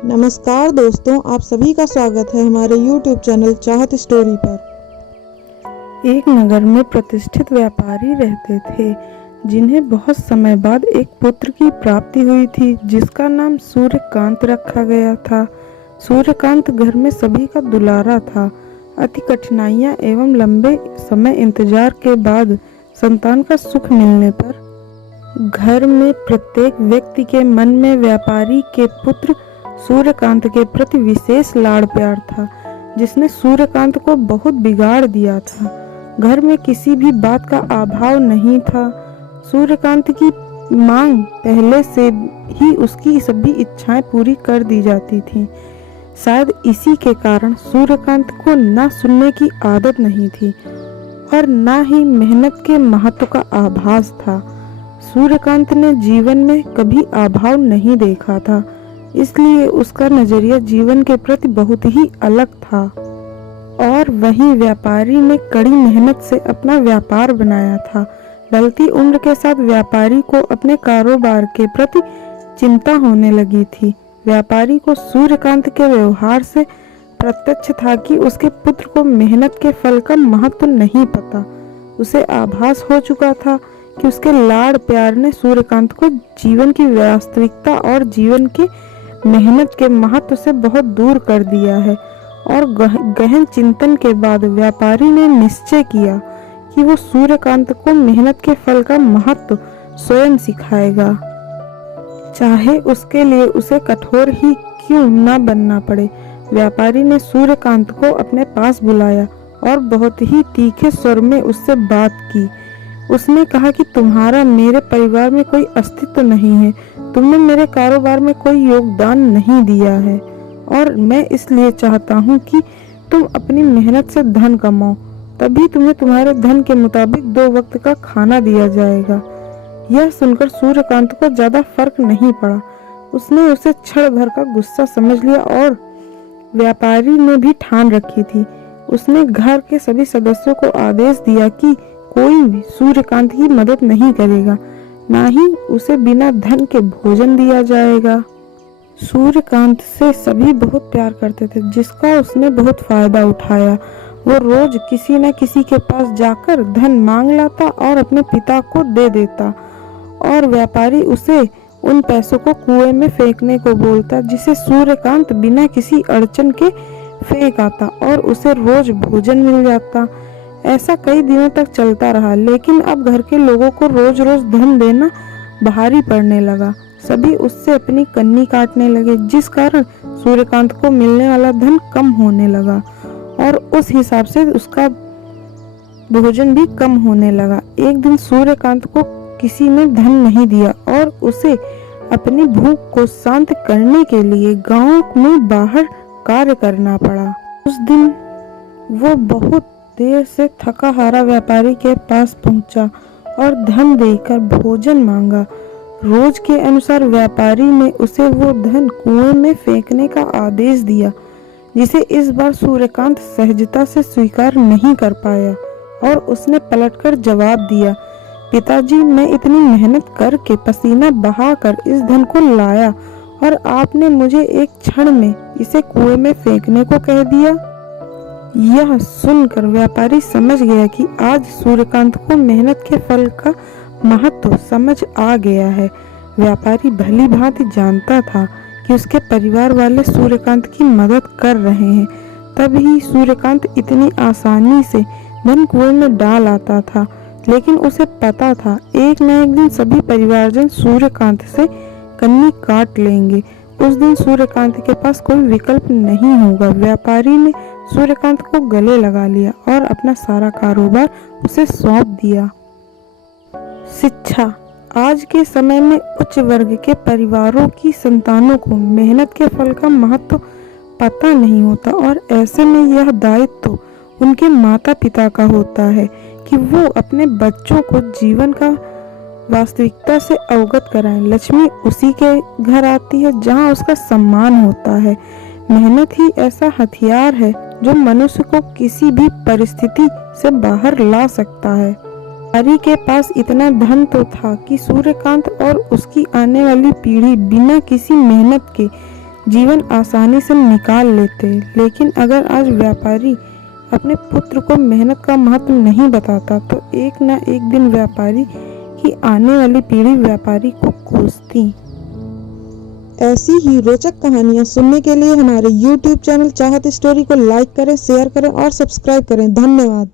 नमस्कार दोस्तों, आप सभी का स्वागत है हमारे YouTube चैनल चाहत स्टोरी पर। एक नगर में प्रतिष्ठित व्यापारी रहते थे जिन्हें बहुत समय बाद एक पुत्र की प्राप्ति हुई थी जिसका नाम सूर्यकांत रखा गया था। सूर्यकांत घर में सभी का दुलारा था। अति कठिनाइयां एवं लंबे समय इंतजार के बाद संतान का सुख मिलने पर घर में प्रत्येक व्यक्ति के मन में व्यापारी के पुत्र सूर्यकांत के प्रति विशेष लाड़ प्यार था, जिसने सूर्यकांत को बहुत बिगाड़ दिया था। घर में किसी भी बात का अभाव नहीं था। सूर्यकांत की मांग पहले से ही उसकी सभी इच्छाएं पूरी कर दी जाती थीं। शायद इसी के कारण सूर्यकांत को ना सुनने की आदत नहीं थी और ना ही मेहनत के महत्व का आभास था। सूर्यकांत ने जीवन में कभी अभाव नहीं देखा था, इसलिए उसका नजरिया जीवन के प्रति बहुत ही अलग था। और वहीं व्यापारी ने कड़ी मेहनत से अपना व्यापार बनाया था। ढलती उम्र के साथ व्यापारी को अपने कारोबार के प्रति चिंता होने लगी थी। व्यापारी को सूर्यकांत के व्यवहार से प्रत्यक्ष था कि उसके पुत्र को मेहनत के फल का महत्व नहीं पता। उसे आभास हो चुका था कि उसके लाड़ प्यार ने सूर्यकांत को जीवन की वास्तविकता और जीवन के मेहनत के महत्व से बहुत दूर कर दिया है। और गहन चिंतन के बाद व्यापारी ने निश्चय किया कि वो सूर्यकांत को मेहनत के फल का महत्व स्वयं सिखाएगा, चाहे उसके लिए उसे कठोर ही क्यों न बनना पड़े। व्यापारी ने सूर्यकांत को अपने पास बुलाया और बहुत ही तीखे स्वर में उससे बात की। उसने कहा कि तुम्हारा मेरे परिवार में कोई अस्तित्व नहीं है, तुमने मेरे कारोबार में कोई योगदान नहीं दिया है और मैं इसलिए चाहता हूँ कि तुम अपनी मेहनत से धन कमाओ, तभी तुम्हें तुम्हारे धन के मुताबिक 2 वक्त का खाना दिया जाएगा। यह सुनकर सूर्यकांत को ज्यादा फर्क नहीं पड़ा। उसने उसे क्षण भर का गुस्सा समझ लिया और व्यापारी ने भी ठान रखी थी। उसने घर के सभी सदस्यों को आदेश दिया कि कोई भी सूर्यकांत की मदद नहीं करेगा, ना ही उसे बिना धन के भोजन दिया जाएगा। सूर्यकांत से सभी बहुत प्यार करते थे, जिसका उसने बहुत फायदा उठाया। वो रोज किसी न किसी के पास जाकर धन मांग लाता और अपने पिता को दे देता और व्यापारी उसे उन पैसों को कुएं में फेंकने को बोलता, जिसे सूर्यकांत बिना किसी अड़चन के फेंक आता और उसे रोज भोजन मिल जाता। ऐसा कई दिनों तक चलता रहा, लेकिन अब घर के लोगों को रोज रोज धन देना भारी पड़ने लगा। सभी उससे अपनी कन्नी काटने लगे, जिस कारण सूर्यकांत को मिलने वाला धन कम होने लगा और उस हिसाब से उसका भोजन भी कम होने लगा। एक दिन सूर्यकांत को किसी ने धन नहीं दिया और उसे अपनी भूख को शांत करने के लिए गांव में बाहर कार्य करना पड़ा। उस दिन वो बहुत देर से थका हारा व्यापारी के पास पहुंचा और धन देकर भोजन मांगा। रोज के अनुसार व्यापारी ने उसे वो धन कुएं में फेंकने का आदेश दिया, जिसे इस बार सूर्यकांत सहजता से स्वीकार नहीं कर पाया और उसने पलटकर जवाब दिया, पिताजी, मैं इतनी मेहनत करके पसीना बहाकर इस धन को लाया और आपने मुझे एक क्षण में इसे कुएं में फेंकने को कह दिया। यह सुनकर व्यापारी समझ गया कि आज सूर्यकांत को मेहनत के फल का महत्व समझ आ गया है। व्यापारी भली भांति जानता था कि उसके परिवार वाले सूर्यकांत की मदद कर रहे हैं, तभी सूर्यकांत इतनी आसानी से धन कुएं में डाल आता था। लेकिन उसे पता था एक न एक दिन सभी परिवारजन सूर्यकांत से कन्नी काट लेंगे। उस दिन सूर्यकांत के पास कोई विकल्प नहीं होगा। व्यापारी ने सूर्यकांत को गले लगा लिया और अपना सारा कारोबार उसे सौंप दिया। शिक्षा। आज के समय में उच्च वर्ग के परिवारों की संतानों को मेहनत के फल का महत्व पता नहीं होता और ऐसे में यह दायित्व उनके माता पिता का होता है कि वो अपने बच्चों को जीवन का वास्तविकता से अवगत कराएं। लक्ष्मी उसी के घर आती है जहां उसका सम्मान होता है। मेहनत ही ऐसा हथियार है जो मनुष्य को किसी भी परिस्थिति से बाहर ला सकता है। व्यापारी के पास इतना धन तो था कि सूर्यकांत और उसकी आने वाली पीढ़ी बिना किसी मेहनत के जीवन आसानी से निकाल लेते। लेकिन अगर आज व्यापारी अपने पुत्र को मेहनत का महत्व नहीं बताता तो एक न एक दिन व्यापारी की आने वाली पीढ़ी व्यापारी को कोसती। ऐसी ही रोचक कहानियाँ सुनने के लिए हमारे YouTube चैनल चाहत स्टोरी को लाइक करें, शेयर करें और सब्सक्राइब करें। धन्यवाद।